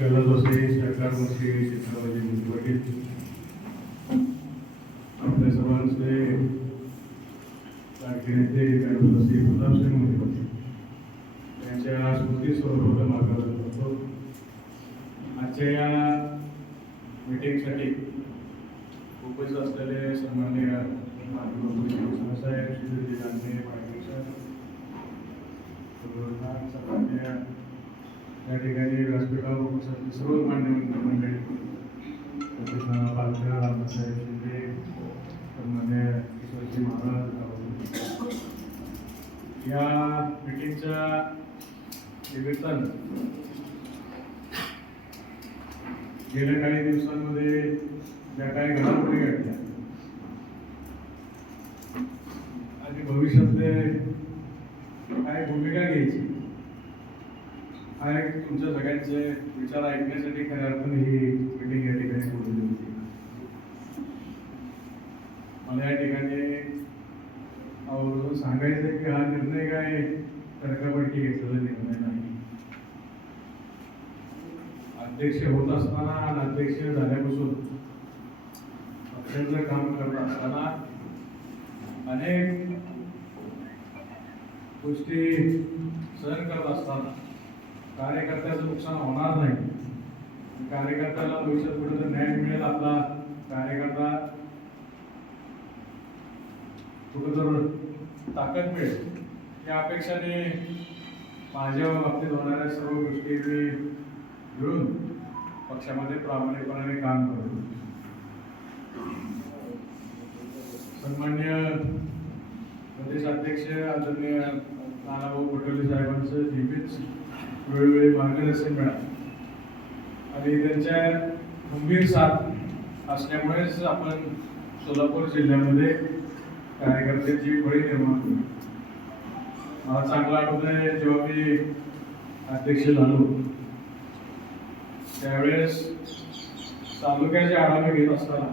कैलासवासी सरकारवरची चित्राबाजी मुलगी आपल्या सर्वांचे लाडके नेते कैलासवासी प्रतापसिंह मुलगी यांच्या स्मृती स्वरूपाला मार्गदर्शन करतो आजच्या या मीटिंगसाठी उपस्थित असलेले सन्माननीय माननीय साहेब श्री जानवे पाटील साहेब सन्माननीय या ठिकाणी व्यासपीठावर सर्व मान्य मंडळी प्रतिष्ठा पालकर रामसाहेब शिंदे सन्मान्य किशोरजी महाराज या मिटिंगच्या निमित्तानं गेल्या काही दिवसांमध्ये ज्या काही घडामोडी घडल्या आणि भविष्यातले काय भूमिका घ्यायची हा एक तुमच्या सगळ्यांचे विचार ऐकण्यासाठी खऱ्या अर्थाने ही मीटिंग या ठिकाणी बोलवली होती. मला या ठिकाणी आवर्जून सांगायचं आहे की हा निर्णय काय तर्कापैकी घेतलेला निर्णय नाही. अध्यक्ष होत असताना आणि अध्यक्ष झाल्यापासून पक्षाचं काम करत असताना अनेक गोष्टी सहन करत असताना कार्यकर्त्याचं नुकसान होणार नाही. कार्यकर्त्याला भविष्यात कुठे न्याय मिळेल आपला. कार्यकर्ता कुठं ताकद मिळेल. या अपेक्षाने माझ्या बाबतीत होणाऱ्या सर्व गोष्टी मी घेऊन पक्षामध्ये प्रामाणिकपणाने काम करतो सन्मान्य प्रदेश अध्यक्ष आदरणीय नानाभाऊ पटोले साहेबांचं नेहमीच वेळोवेळी मार्गदर्शन मिळालं. आणि त्यांच्या गंभीर साथ असल्यामुळेच आपण सोलापूर जिल्ह्यामध्ये कार्यकर्त्यांची बळी निर्माण केली. मला चांगलं आठवतंय जेव्हा मी अध्यक्ष झालो त्यावेळेस तालुक्याचे आढावे घेत असताना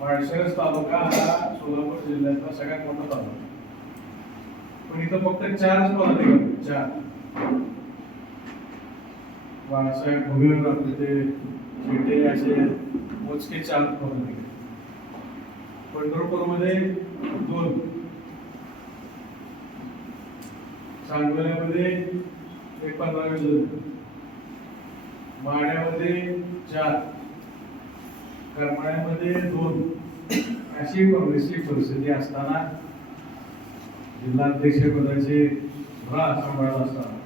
माळशिरस तालुका हा सोलापूर जिल्ह्यातला सगळ्यात मोठा तालुका. पण इथं फक्त चारच पदाधिकारी चार. बाळासाहेब भोगर आपले ते शेटे असे मोजके चार पदाधिकारी पंढरपूरमध्ये दोन. सांगोल्यामध्ये एक पंधरा जण माड्यामध्ये चार. करमाळ्यामध्ये दोन. अशी काँग्रेसची परिस्थिती असताना जिल्हाध्यक्षपदाचे पदाचे सांभाळत असताना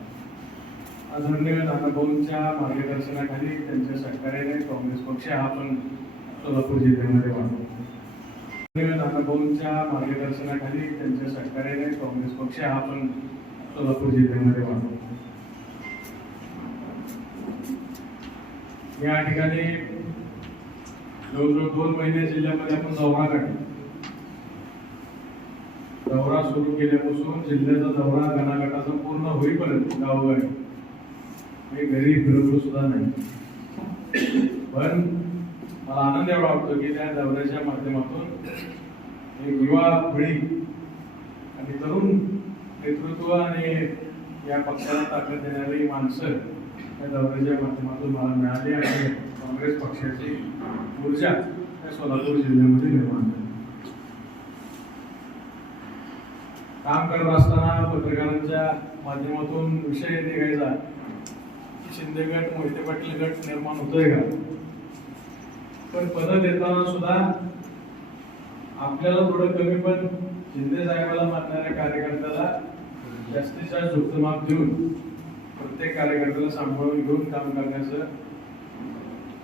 आदरणीय दादाभाऊंच्या मार्गदर्शनाखाली त्यांच्या सहकार्याने काँग्रेस पक्ष हा पण सोलापूर जिल्ह्यामध्ये वाढवतो आदरणीय नानाभाऊंच्या मार्गदर्शनाखाली त्यांच्या सहकार्याने काँग्रेस पक्ष हा पण सोलापूर जिल्ह्यामध्ये वाढवतो या ठिकाणी जवळजवळ दोन महिने जिल्ह्यामध्ये आपण दौरा काढला. दौरा सुरू केल्यापासून जिल्ह्याचा दौरा गणागटाचा पूर्ण होईपर्यंत गावोगावी मी घरी फिरवलो सुद्धा नाही. पण मला आनंद एवढा वाटतो की त्या दौऱ्याच्या माध्यमातून एक युवा पिढी आणि तरुण नेतृत्व आणि या पक्षाला ताकद देणारी माणसं या दौऱ्याच्या माध्यमातून मला मिळाली आणि काँग्रेस पक्षाची ऊर्जा या सोलापूर जिल्ह्यामध्ये निर्माण झाली. काम करत असताना पत्रकारांच्या माध्यमातून विषय निघायचा. शिंदे गट मोहिते पाटील गट निर्माण होतोय. का? पण पद देताना सुद्धा आपल्याला थोडं कमी पण शिंदे साहेबाला मानणाऱ्या कार्यकर्त्याला जास्तीत जास्त झुकतं देऊन प्रत्येक कार्यकर्त्याला सांभाळून घेऊन काम करण्याचं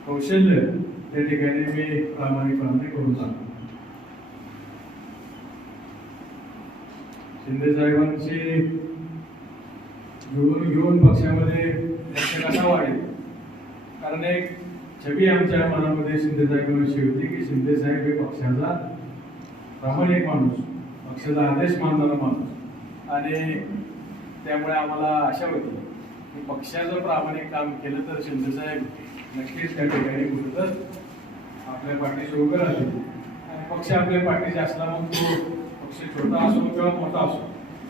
कौशल्य त्या ठिकाणी मी प्रामाणिकपणाने करून सांगतो. शिंदे साहेबांची निवडून घेऊन पक्षामध्ये पक्ष कसा वाढेल. कारण एक छबी आमच्या मनामध्ये शिंदे साहेबांविषयी होती की शिंदे साहेब हे पक्षाचा प्रामाणिक माणूस पक्षाचा आदेश मानणारा माणूस. आणि त्यामुळे आम्हाला आशा होती की पक्षाचं प्रामाणिक काम केलं तर शिंदे साहेब नक्कीच त्या ठिकाणी कुठं आपल्या पाठीशी उभे राहतील. आणि पक्ष आपल्या पाठीशी असला मग तो पक्ष छोटा असो किंवा मोठा असो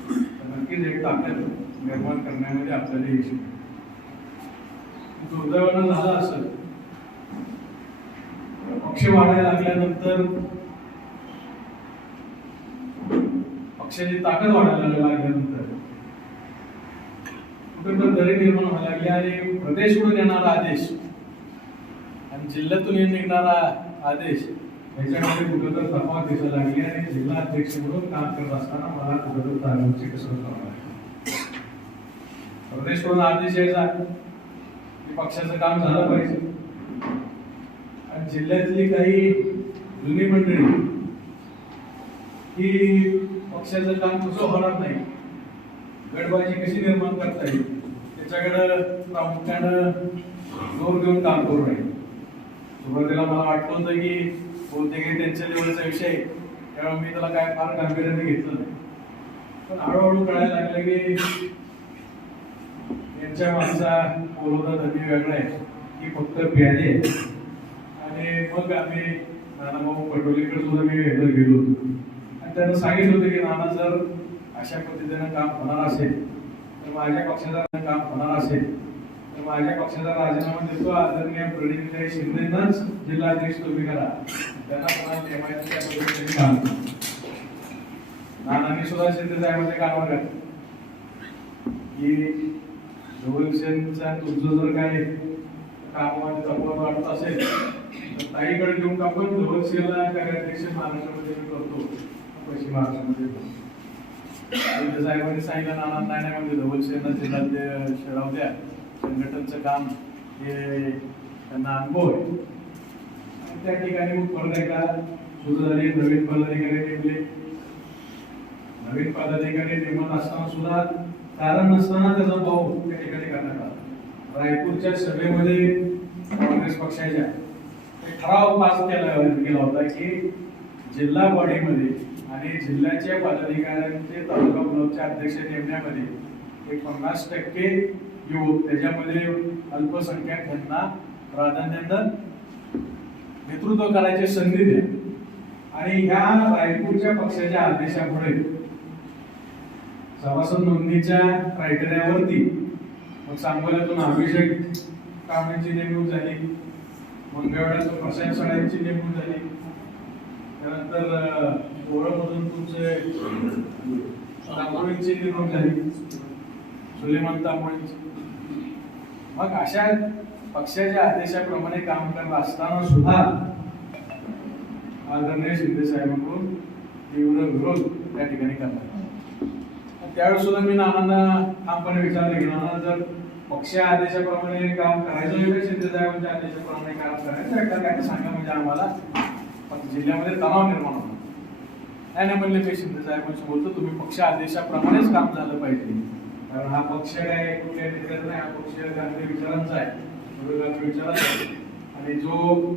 तर नक्कीच एक ताकद निर्माण करण्यामध्ये आपल्याला यश दुर्दैवानं झालं असेल. पक्ष वाढायला लागल्यानंतर पक्षाची ताकद वाढायला लागल्यानंतर कुठेतरी दरी निर्माण व्हायला लागली आणि प्रदेशकडून येणारा आदेश आणि जिल्ह्यातून निघणारा आदेश याच्यामध्ये कुठेतरी तफावत दिसायला लागली आणि जिल्हा अध्यक्ष म्हणून काम करत असताना मला कुठेतरी तालुक्याची कसरत करावी लागली. प्रदेशकडून आदेश यायचा. पक्षाचं काम झालं पाहिजे आणि जिल्ह्यातली काही जुनी मंडळी ही पक्षाचं काम कसं होणार नाही गडबाजी कशी निर्माण करता येईल त्याच्याकडं प्रामुख्यानं जोर घेऊन काम करू नये सुरुवातीला मला वाटलं होतं की बोलते की त्यांच्या लेवलचा विषय आहे. त्यामुळे मी त्याला काय फार गांभीर्याने घेतलं नाही पण हळूहळू कळायला लागलं की यांच्या माणसा कोरोना धर्मी वेगळं आहे. की फक्त प्याले आहे. आणि मग आम्ही नानाभाऊ पटोलेकडे सुद्धा मी एकदा गेलो होतो. आणि त्यांना सांगितलं होतं की नाना जर अशा पद्धतीनं काम होणार असेल तर माझ्या पक्षाचा काम होणार असेल तर माझ्या पक्षाचा राजीनामा देतो. आदरणीय प्रणितीताई शिंदेनाच जिल्हाध्यक्ष तुम्ही करा. त्यांना कोणाला नेमायचं त्या पद्धतीने काम नानांनी सुद्धा शिंदे साहेबांचे कामावर घातलं. की जवळशेंचा तुमचं जर काय कामामध्ये तफावत वाटत असेल तर ताईकडे घेऊन आपण जवळशेला कार्याध्यक्ष महाराष्ट्रामध्ये करतो. पश्चिम महाराष्ट्रामध्ये. साहेबांनी सांगितलं नाना नाही नाही म्हणजे धवलसेना जिल्ह्यात शेळाव संघटनचं काम हे त्यांना अनुभव आहे. त्या ठिकाणी मग परत एकदा सुरू झाली नवीन पदाधिकारी नेमले. नवीन पदाधिकारी नेमत असताना सुद्धा कारण नसताना त्याचा भाऊ त्या ठिकाणी करण्यात आला. रायपूरच्या सभेमध्ये काँग्रेस पक्षाच्या ठराव पास केला गेला होता की जिल्हा बॉडीमध्ये आणि जिल्ह्याच्या पदाधिकाऱ्यांचे तालुका ब्लॉकचे अध्यक्ष नेमण्यामध्ये एक पन्नास टक्के युवक त्याच्यामध्ये अल्पसंख्याक यांना प्राधान्यानं नेतृत्व करायची संधी द्या आणि ह्या रायपूरच्या पक्षाच्या आदेशामुळे सभासद नोंदणीच्या क्रायटेरियावरती मग सांगोल्यातून अभिषेक कांबळेची नेमणूक झाली. मंगळवेढ्यातून प्रशांत सळ्यांची नेमणूक झाली. त्यानंतर गोरमधून तुमचे तांबोळींची नेमणूक झाली. सुलेमान तांबोळींची. मग अशा पक्षाच्या आदेशाप्रमाणे काम करत असताना सुद्धा आदरणीय शिंदे साहेबांकडून तीव्र विरोध त्या ठिकाणी करण्यात आला. त्यावेळेस सुद्धा मी नानांना ठामपणे विचारलं की नाना जर पक्ष आदेशाप्रमाणे काम करायचं आहे का आदेशाप्रमाणे काम करायचं एकदा काय सांगा म्हणजे आम्हाला जिल्ह्यामध्ये तणाव निर्माण होतो. नाही नाही म्हणले मी शिंदेसाहेबांशी बोलतो तुम्ही पक्ष आदेशाप्रमाणेच काम झालं पाहिजे. कारण हा पक्ष काय कुठल्या नेत्याचा नाही हा पक्ष गांधी विचारांचा आहे गांधी विचारांचा आहे. आणि जो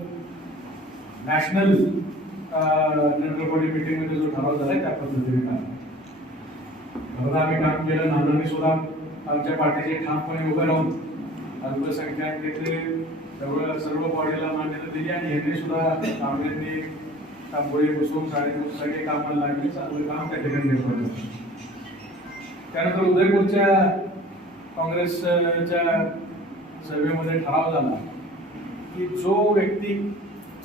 नॅशनल जनरल बॉडी मीटिंगमध्ये जो ठराव झालाय त्या पद्धतीने काम बरोबर आम्ही काम केलं नानांनी सुद्धा आमच्या पाठीशी ठामपणे उभं राहून अल्पसंख्याक नेते सर्व सर्व बॉडीला मान्यता दिली आणि यांनी सुद्धा काँग्रेसने तांबोळी बसून साडे सगळे कामाला लागले. चांगलं काम त्या ठिकाणी निर्माण त्यानंतर उदयपूरच्या काँग्रेसच्या सभेमध्ये ठराव झाला की जो व्यक्ती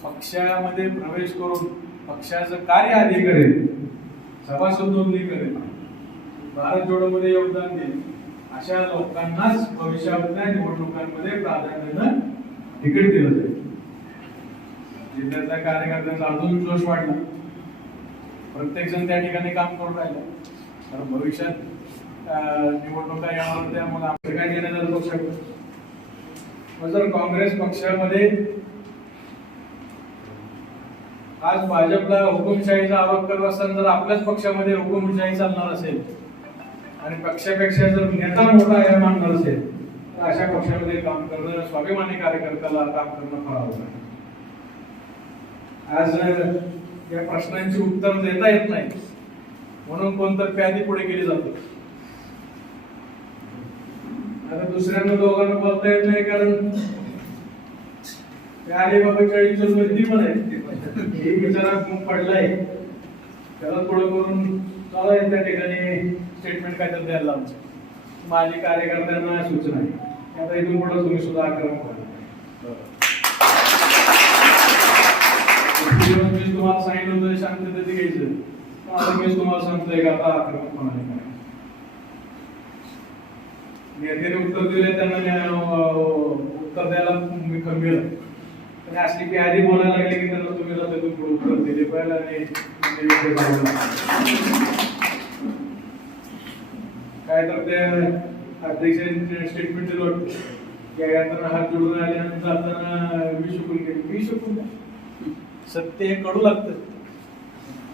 पक्षामध्ये प्रवेश करून पक्षाचं कार्य आधी करेल सभासद नोंदणी करेल भारत जोडोमध्ये योगदान देईल. अशा लोकांनाच भविष्यातल्या निवडणुकांमध्ये प्राधान्यानं तिकीट दिलं जाईल. जिल्ह्यातल्या कार्यकर्त्यांचा अजून जोश वाढला. प्रत्येक जण त्या ठिकाणी काम करून राहिलं. तर भविष्यात निवडणुका यावर होत्या मग आमचं काय घेणं झालं जर काँग्रेस पक्षामध्ये आज भाजपला हुकुमशाहीचा आरोप करत असताना जर आपल्याच पक्षामध्ये हुकुमशाही चालणार असेल. आणि पक्षापेक्षा जर नेता मोठा हे मानणार असेल तर अशा पक्षामध्ये काम करणं स्वाभिमानी कार्यकर्त्याला काम करणं फार अवघड आहे. आज या प्रश्नांची उत्तर देता येत नाही. म्हणून कोणतर प्यादी पुढे केली जातो. आता दुसऱ्यांना दोघांना बोलता येत नाही कारण अरे बाबा चाळीस वरती पण आहे एक बिचारा पडलाय. त्याला थोडं करून चालाय त्या ठिकाणी. स्टेटमेंट काय तर द्यायला लावचं माझे कार्यकर्त्यांना सूचना आहे? आता इथून पुढे तुम्ही सुद्धा आक्रमक व्हाल. मी तुम्हाला सांगितलं होतं शांततेत घ्यायचं. आता मी तुम्हाला सांगतोय का आता आक्रमक होणार नाही नेत्याने उत्तर दिले त्यांना उत्तर द्यायला मी कमी आणि पण असली की आधी बोलायला लागले की त्यांना तुम्ही जाता तुम्ही उत्तर दिले. पाहिजे आणि ते योग्य जावं लागतं. काय तर ते अध्यक्षांनी स्टेटमेंट दिलं वाटतं की येताना हात जोडून आल्यानंतर जाताना मी शकून गेली. मी शकून सत्य हे कडू लागतं.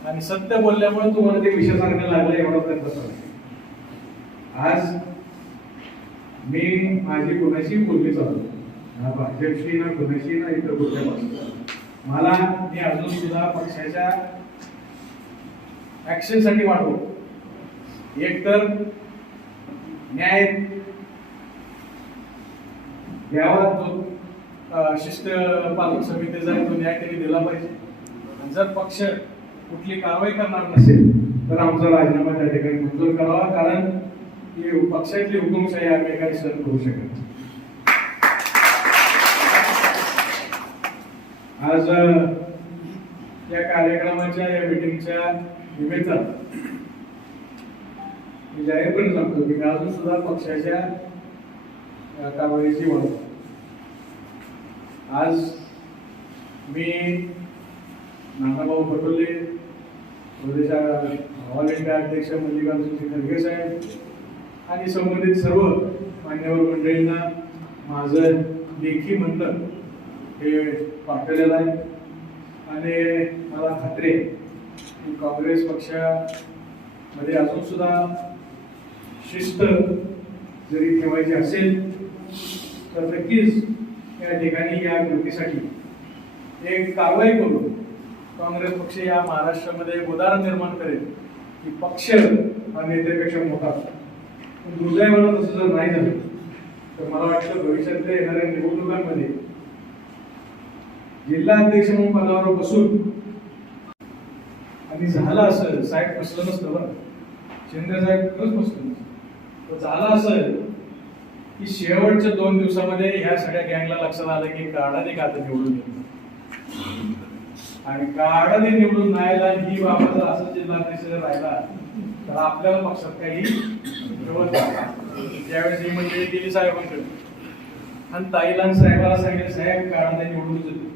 आणि सत्य बोलल्यामुळे तुम्हाला ते विषयासारखं लागलं एवढा त्यांचा आज मी माझी कोणाशी बोलली चालू? ना भाजपशी ना कोणाशी ना इतर कुठल्या मला मी अजून सुद्धा पक्षाच्या ऍक्शनसाठी वाढवतो. एक तर न्याय द्यावा जो शिष्ट शिस्त पालक समितीचा आहे तो न्याय त्यांनी दिला पाहिजे. जर पक्ष कुठली कारवाई करणार नसेल तर आमचा राजीनामा त्या ठिकाणी मंजूर करावा कारण ही पक्षातली हुकुमशाही आम्ही काही सहन करू शकत आज या कार्यक्रमाच्या या मिटिंगच्या निमित्तानं मी जाहीरपणे सांगतो की मी अजून सुद्धा पक्षाच्या कारवाईची म्हणतो आज मी नानाभाऊ पटोले प्रदेशा ऑल इंडिया अध्यक्ष मल्लिकार्जुन खरगे साहेब आणि संबंधित सर्व मान्यवर मंडळींना माझं लेखी म्हणतं हे पाठवलेलं आहे. आणि मला खात्री आहे की काँग्रेस पक्षामध्ये अजून सुद्धा शिस्त जरी ठेवायची असेल तर नक्कीच या ठिकाणी या कृतीसाठी एक कारवाई करून काँग्रेस पक्ष या महाराष्ट्रामध्ये एक उदाहरण निर्माण करेल की पक्ष हा नेत्यापेक्षा मोठा असतो दुर्दैवानं तसं जर नाही झालं तर मला वाटतं भविष्यातल्या येणाऱ्या निवडणुकांमध्ये जिल्हा अध्यक्ष म्हणून पदावर बसून आणि झालं असं साहेब बसलं नसतं बरं. शिंदे साहेब खरंच बसलं झालं असं की शेवटच्या दोन दिवसामध्ये ह्या सगळ्या गँगला लक्षात आलं की काढाने का निवडून येतो आणि काढाने निवडून नाही ही बाबत असं जिल्हाध्यक्ष जर राहिला तर आपल्याला पक्षात काही त्यावेळेस ही मंडळी गेली साहेबांकडे. आणि ताईला साहेबाला सांगितलं साहेब काढाने निवडून येतो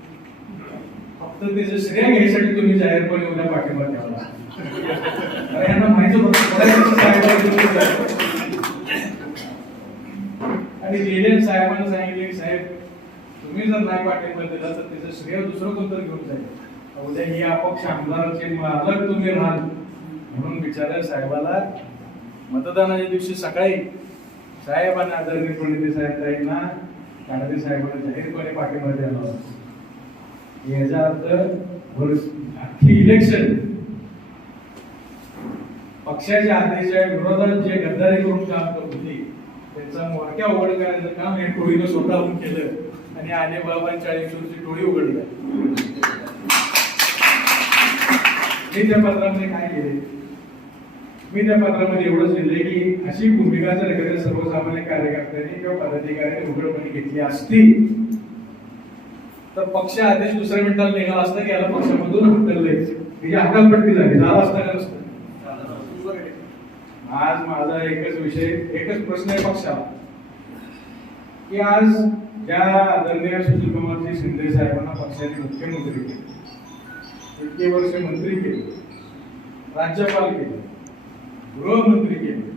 फक्त त्याचं श्रेय घ्यायसाठी तुम्ही जाहीरपणे उद्या पाठिंबा ठेवला यांना माहिती होतं बऱ्याच साहेबाला निवडून जायचं. आणि गेले साहेबांना सांगितले की साहेब तुम्ही जर नाही पाठिंबा दिला तर त्याचं श्रेय दुसरं कोणतं घेऊन जाईल. उद्या ही अपक्ष आमदाराचे मालक तुम्ही राहाल. म्हणून विचारलं साहेबाला मतदानाच्या दिवशी सकाळी साहेबांना आदरणीय पंडित साहेब ताईंना साहेबांना जाहीरपणे पाठिंबा द्यायला होता याचा अर्थ अख्खी इलेक्शन पक्षाच्या आदेशाच्या विरोधात जे गद्दारी करून काम करतो त्याचा मोडक्या उघड करायचं काम हे टोळीनं स्वतःहून केलं? आणि आले बाबांच्या आयुष्याची टोळी उघडलं. मी त्या पत्रामध्ये काय केले मी त्या पत्रामध्ये एवढंच लिहिले की अशी भूमिका जर एखाद्या सर्वसामान्य कार्यकर्त्यांनी किंवा पदाधिकाऱ्यांनी उघडपणे घेतली असती तर पक्ष आदेश दुसऱ्या मिनिटाला निघाला असता की याला पक्षामधून हटवलंय म्हणजे हकालपट्टी झाली झाला असता का आज माझा एकच विषय एकच प्रश्न आहे पक्षाला. की आज ज्या आदरणीय सुशील कुमारजी शिंदे साहेबांना पक्षाने मुख्यमंत्री केले इतके वर्ष मंत्री केले राज्यपाल केले गृहमंत्री केले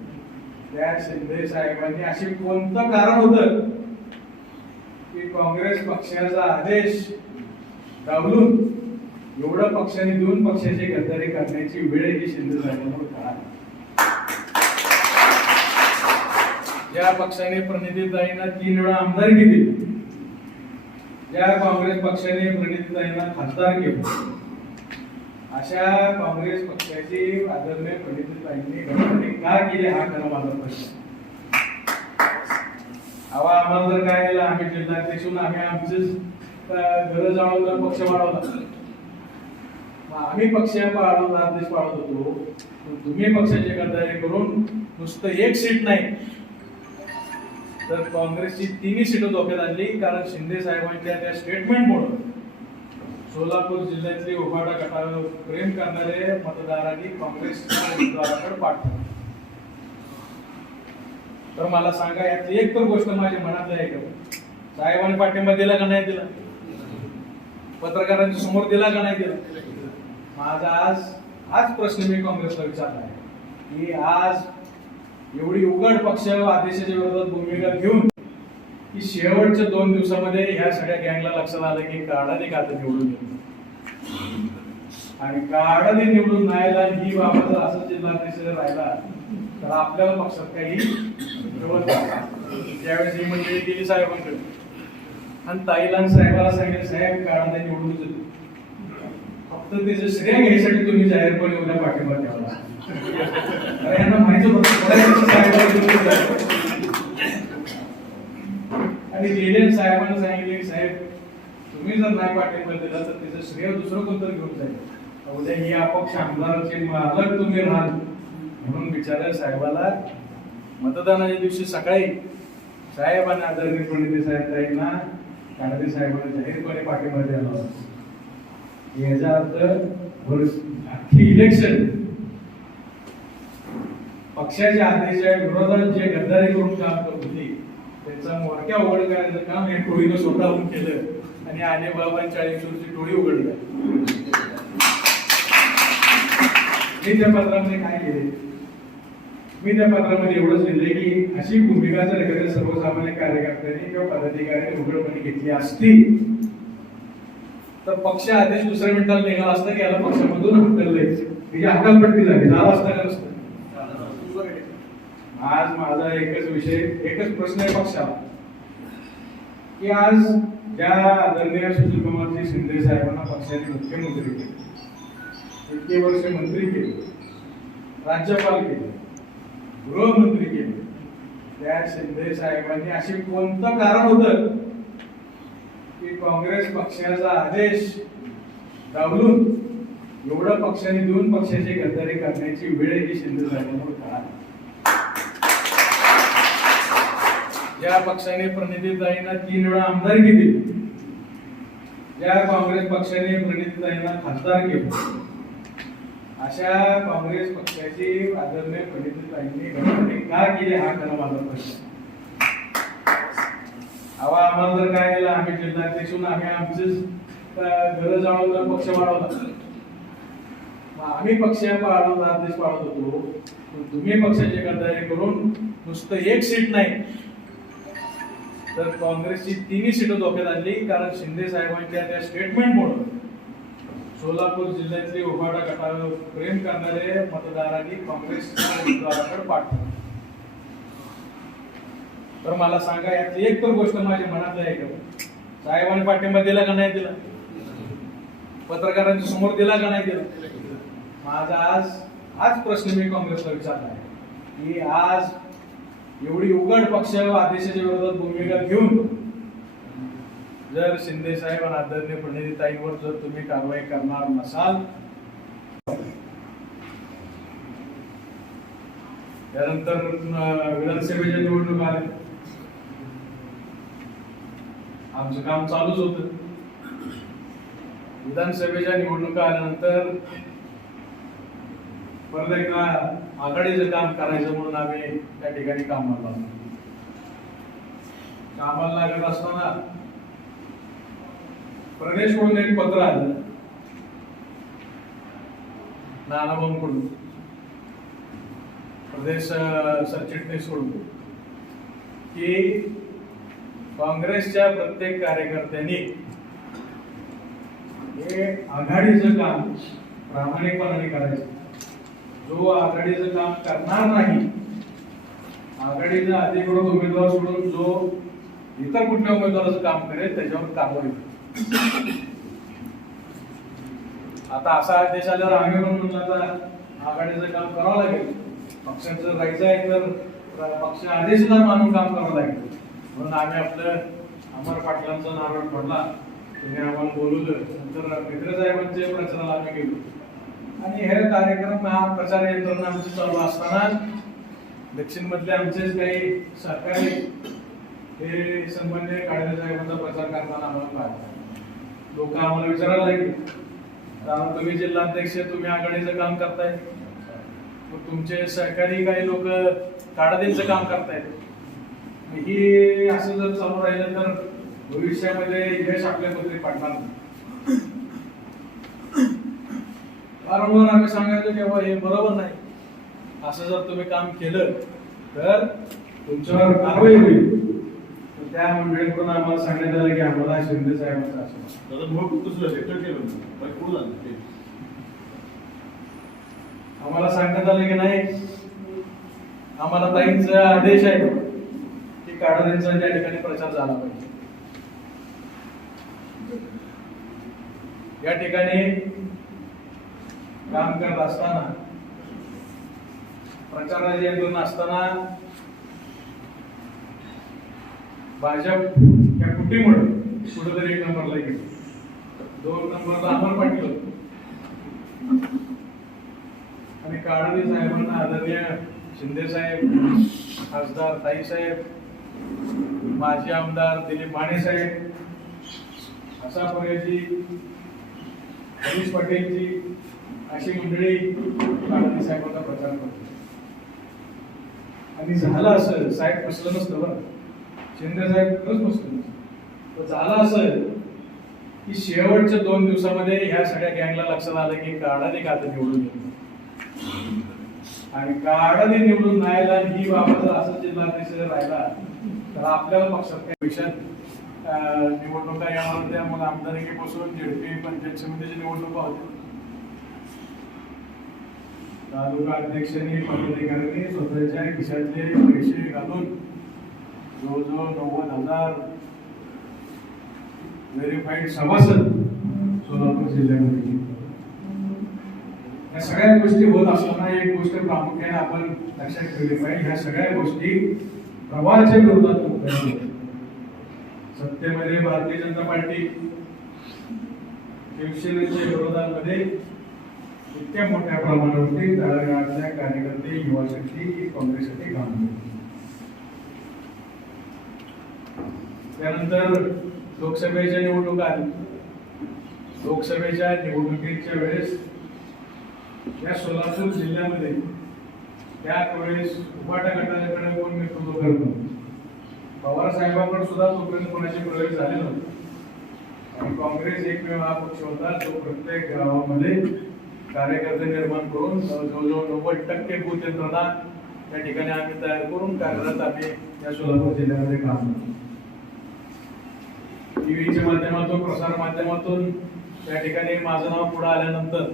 त्या शिंदे साहेबांनी असे कोणतं कारण होतं की काँग्रेस पक्षाचा आदेश डावलून एवढं पक्षाने दोन पक्षाची गद्दारी करण्याची वेळ ही शिंदे साहेबांवर काळा ज्या पक्षाने प्रणितीताईंना तीन वेळा आमदारकी दिली ज्या काँग्रेस पक्षाने प्रणितीताईंना खासदार केलं. अशा काँग्रेस पक्षाची आदरणीय प्रणितीताईंनी गद्दारी का केली हा खरा माझा प्रश्न. अवा आम्हाला जर काय केलं आम्ही जिल्हाध्यक्ष होऊन आम्ही आमचीच घर जाळवला पक्ष वाढवला. आम्ही पक्ष पाळवला आदेश पाळत होतो. तुम्ही पक्षाचे गद्दारी करून नुसतं एक सीट नाही तर काँग्रेसची तिन्ही सीटं धोक्यात आणली कारण शिंदे साहेबांच्या त्या स्टेटमेंटमुळं सोलापूर जिल्ह्यातली उभाटा गटावर प्रेम करणारे मतदारांनी काँग्रेसच्या उमेदवाराकडे पाठवलं तर मला सांगा यातली एक तर गोष्ट माझ्या मनात आहे का? साहेबांनी पाठिंबा दिला का नाही दिला? पत्रकारांच्या समोर दिला का नाही दिला? माझा आज आज प्रश्न मी काँग्रेसला विचारला आहे. की आज एवढी उघड पक्ष आदेशाच्या विरोधात भूमिका घेऊन की शेवटच्या दोन दिवसामध्ये ह्या सगळ्या गँगला लक्षात आलं की काढाने का आता निवडून येतो आणि काढाने निवडून नाही ही बाबत असं जिल्हाध्यक्ष जर राहिला तर आपल्याला पक्षात काही त्यावेळेस ही मंडळी गेली साहेबांकडे आणि ताईला साहेबाला सांगितलं साहेब काढाने निवडून येतो फक्त त्याचं श्रेय घ्यायसाठी तुम्ही जाहीरपणे उद्या पाठिंबा द्यावा यांना माहिती आणि गेले साहेबांना सांगितले की साहेब तुम्ही जर नाही पाठिंबा दिला तर त्याचं श्रेय दुसरं कोणतं घेऊन जाईल. उद्या ही अपक्ष आमदाराचे मालक तुम्ही राहाल. म्हणून विचारलं साहेबाला मतदानाच्या दिवशी सकाळी साहेबांना आदरणीय पंडित साहेब कानडे साहेबांना जाहीरपणे पाठिंबा द्यायला याचा अर्थ अख्खी इलेक्शन पक्षाच्या आदेशाच्या विरोधात जे गद्दारी करून काम करत होती त्यांचा मोडक्या उघड करायचं काम हे टोळीनं स्वतःहून केलं आणि आले बाबा चाळीस टोळी उघडली. मी त्या पत्रामध्ये काय केले? मी त्या पत्रामध्ये एवढंच लिहिले की अशी भूमिका जर एखाद्या सर्वसामान्य कार्यकर्त्यांनी किंवा पदाधिकाऱ्यांनी उघडपणे घेतली असती तर पक्ष आदेश दुसऱ्या मिनिटाला निघाला असता की याला पक्षामधून हकललंय म्हणजे हकालपट्टी झाली झाला असता का नसतं आज माझा एकच विषय एकच प्रश्न आहे पक्षाला. की आज ज्या आदरणीय सुशील कुमारजी शिंदे साहेबांना पक्षाने मुख्यमंत्री केले इतके वर्ष मंत्री केले राज्यपाल केले गृहमंत्री केले त्या शिंदे साहेबांनी असे कोणतं कारण होतं की काँग्रेस पक्षाचा आदेश डावलून एवढं पक्षाने दोन पक्षाची गद्दारी करण्याची वेळ ही शिंदे साहेबांवर का आली? ज्या पक्षाने प्रणितीताईंना तीन वेळा आमदारकी दिली ज्या काँग्रेस पक्षाने प्रणितीताईंना खासदार केलं अशा काँग्रेस पक्षाची आदरणीय प्रणितीताईंनी गद्दारी का केली हा खरा माझा प्रश्न. अवा आम्हाला जर काय केलं आम्ही जिल्हाध्यक्ष होऊन आम्ही आमचीच घर जाणून जर पक्ष वाढवला. आम्ही पक्ष पाळवला आदेश पाळत होतो. पण तुम्ही पक्षाची गद्दारी करून नुसतं एक सीट नाही तर काँग्रेसची तिन्ही सीटं धोक्यात आणली कारण शिंदे साहेबांच्या त्या स्टेटमेंटमुळे सोलापूर जिल्ह्यातली उभाटा गटावर प्रेम करणारे मतदारांनी काँग्रेस उमेदवाराकडे पाठवलं तर मला सांगा यातली एक पण गोष्ट माझ्या मनात आहे का? साहेबांनी पाठिंबा दिला का नाही दिला? पत्रकारांच्या समोर दिला का नाही दिला? माझा आज आज प्रश्न मी काँग्रेसला विचारला आहे की आज एवढी उघड पक्ष आदेशाच्या विरोधात भूमिका घेऊन जर शिंदे साहेब आणि आदरणीय पंडिताईंवर जर तुम्ही कारवाई करणार नसाल त्यानंतर विधानसभेच्या निवडणूक आल्या. आमचं काम चालूच होत. विधानसभेच्या निवडणुका आल्यानंतर परत एकदा आघाडीचं काम करायचं म्हणून आम्ही त्या ठिकाणी कामाला लागलो. कामाला लागत असताना प्रदेश म्हणून एक पत्र आलं. नानाभाऊंकडून प्रदेश सरचिटणीसकडून. की काँग्रेसच्या प्रत्येक कार्यकर्त्यांनी हे आघाडीचं काम प्रामाणिकपणाने करायचं. जो आघाडीचं काम करणार नाही आघाडीचा अधिकृत उमेदवार सोडून जो इतर कुठल्या उमेदवाराचं काम करेल त्याच्यावर कारवाई आता असा आदेश आल्यावर आम्ही पण म्हणलं आता आघाडीचं काम करावं लागेल. पक्षाचं राहायचं आहे तर पक्ष आदेशला मानून काम करावं लागेल. म्हणून आम्ही आपलं अमर पाटलांचा नारळ पडला तुम्ही आम्हाला बोलवलं. नंतर मित्रसाहेबांचे प्रचाराला आम्ही गेलो आणि हे कार्यक्रम हा प्रचार यंत्रणा आमची चालू असताना दक्षिण मधले आमचेच काही सरकारी हे संबंधित काळे साहेबांचा प्रचार करताना आम्हाला पाहिजे लोक आम्हाला विचारायला लागले. कारण तुम्ही जिल्हाध्यक्ष तुम्ही आघाडीचं काम करताय. तुमचे सहकारी काही लोक काळादीचं काम करतायत. ही असं जर चालू राहिलं तर भविष्यामध्ये यश आपल्या पडणार नाही. वारंवार आम्ही सांगायचो की बाबा हे बरोबर नाही. असं जर तुम्ही काम केलं तर तुमच्यावर कारवाई होईल. त्या मंडळीकडून आम्हाला सांगण्यात आलं की आम्हाला शिंदे साहेबांचा दादा मग दुसरं लेटर केलं. आम्हाला सांगण्यात आलं की नाही आम्हाला ताईंचा आदेश आहे की काढांचा त्या ठिकाणी प्रचार झाला पाहिजे. या ठिकाणी काम करत असताना प्रचाराची यंत्रणा असताना भाजप या कुटीमुळे कुठेतरी एक नंबरला गेली. दोन नंबरला अमर पाटील आणि काळादी साहेबांना आदरणीय शिंदे साहेब खासदार ताई साहेब माजी आमदार दिलीप माने साहेब असा पर्यायची हरीश पटेलची अशी मंडळी काळादी साहेबांना प्रचार करतो आणि झालं असं साहेब बसलं नसतं बरं. शिंदे साहेब खरंच बसलं नसतं. तर झालं असं की शेवटच्या दोन दिवसामध्ये ह्या सगळ्या गँगला लक्षात आलं की काढाने का आता निवडून येतो आणि काढाने निवडून नाही ही बाबत जर असं जिल्हाध्यक्ष जर राहिला तर आपल्याला पक्षात काही विषयात निवडणुका येणार होत्या मग आमदारकीपासून झेडपी पंचायत समितीची निवडणुका होत्या तालुका अध्यक्षांनी पदाधिकाऱ्यांनी स्वतःच्या खिशातले पैसे घालून जवळजवळ नव्वद हजार व्हेरीफाईड सभासद सोलापूर जिल्ह्यामध्ये या सगळ्या गोष्टी होत असताना एक गोष्ट प्रामुख्याने आपण लक्षात ठेवली पाहिजे. ह्या सगळ्या गोष्टी प्रवाहाच्या विरोधात सत्तेमध्ये भारतीय जनता पार्टी शिवसेनेच्या विरोधामध्ये इतक्या मोठ्या प्रमाणावरती तळागाळातल्या कार्यकर्ते युवा शक्ती ही काँग्रेससाठी काम करते त्यानंतर लोकसभेच्या निवडणुका लोकसभेच्या निवडणुकीच्या वेळेस या सोलापूर जिल्ह्यामध्ये त्यावेळेस उपाटा गटाच्याकडे कोण नेतृत्व करत नव्हतं. पवार साहेबांकडे सुद्धा तोपर्यंत कोणाचे प्रवेश झाले नव्हते. आणि काँग्रेस एकमेव हा पक्ष होता जो प्रत्येक गावामध्ये कार्यकर्ते निर्माण करून जवळजवळ नव्वद टक्के बूथ यंत्रणा ठिकाणी आम्ही तयार करून कार्यरत आम्ही या सोलापूर जिल्ह्यामध्ये काम करतो. टीव्हीच्या माध्यमातून प्रसार माध्यमातून त्या ठिकाणी माझं नाव पुढे आल्यानंतर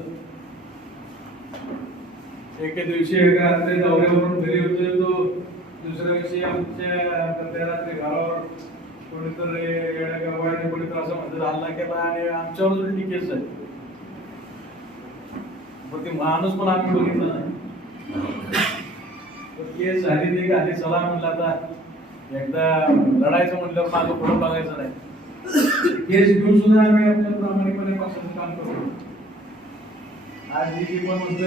एके दिवशी एका रात्री दौऱ्यावरून घरी होते तो दुसऱ्या दिवशी आमच्या त्या रात्री घरावर कोणीतरी येड्या गवाळ्याने कोणीतरी असं म्हणतात हल्ला केला आणि आमच्यावर टीकेच आहे. पण ते माणूस पण आम्ही बघितला नाही. पण केस झाली ते आधी चला म्हणलं आता. एकदा लढायचं म्हटल्यावर मागं पुढं बघायचं नाही. केस घेऊन सुद्धा आम्ही आपल्या प्रामाणिकपणे पक्षाचं काम करतो. आज जी पण म्हणतो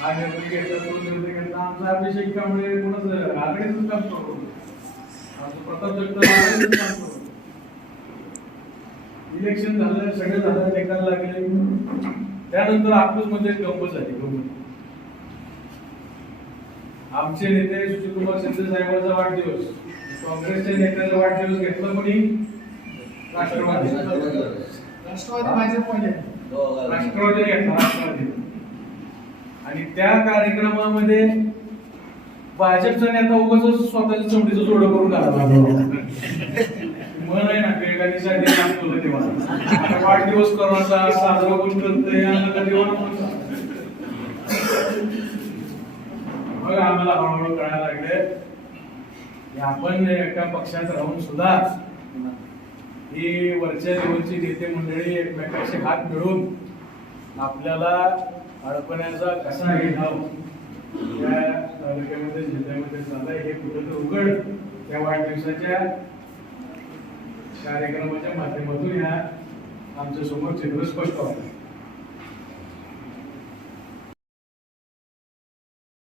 हा निर्णय घेतला तो निर्णय घेतला आमचा अभिषेक कांबळे कोणाच आघाडीचं काम करतो आमचं प्रताप जगताप आघाडीचं काम करतो इलेक्शन झालं सगळं झालं निकाल लागले. त्यानंतर अकलूजमध्ये गंमत झाली गंमत आमचे नेते सुशीलकुमार शिंदे साहेबांचा वाढदिवस. काँग्रेसच्या नेत्याचा वाढदिवस घेतला कोणी? राष्ट्रवादी. राष्ट्रवादी राष्ट्रवादी घेतला राष्ट्रवादी. आणि त्या कार्यक्रमामध्ये भाजपचा नेता उगाच स्वतःच्या चमडीचं जोडं करून घालला मन आहे ना वेगाने काम केलं तेव्हा. आता वाढदिवस कोणाचा साजरा कोण करतोय आणि कधी मग आम्हाला हळूहळू कळायला लागले की आपण एका पक्षात राहून सुद्धा ही वरच्या लेवलची नेते मंडळी एकमेकांशी हात मिळून आपल्याला अडपण्याचा कसा हे या तालुक्यामध्ये जिल्ह्यामध्ये झालाय हे कुठं उघड त्या वाढदिवसाच्या कार्यक्रमाच्या माध्यमातून या आमच्यासमोर चित्र स्पष्ट होतं.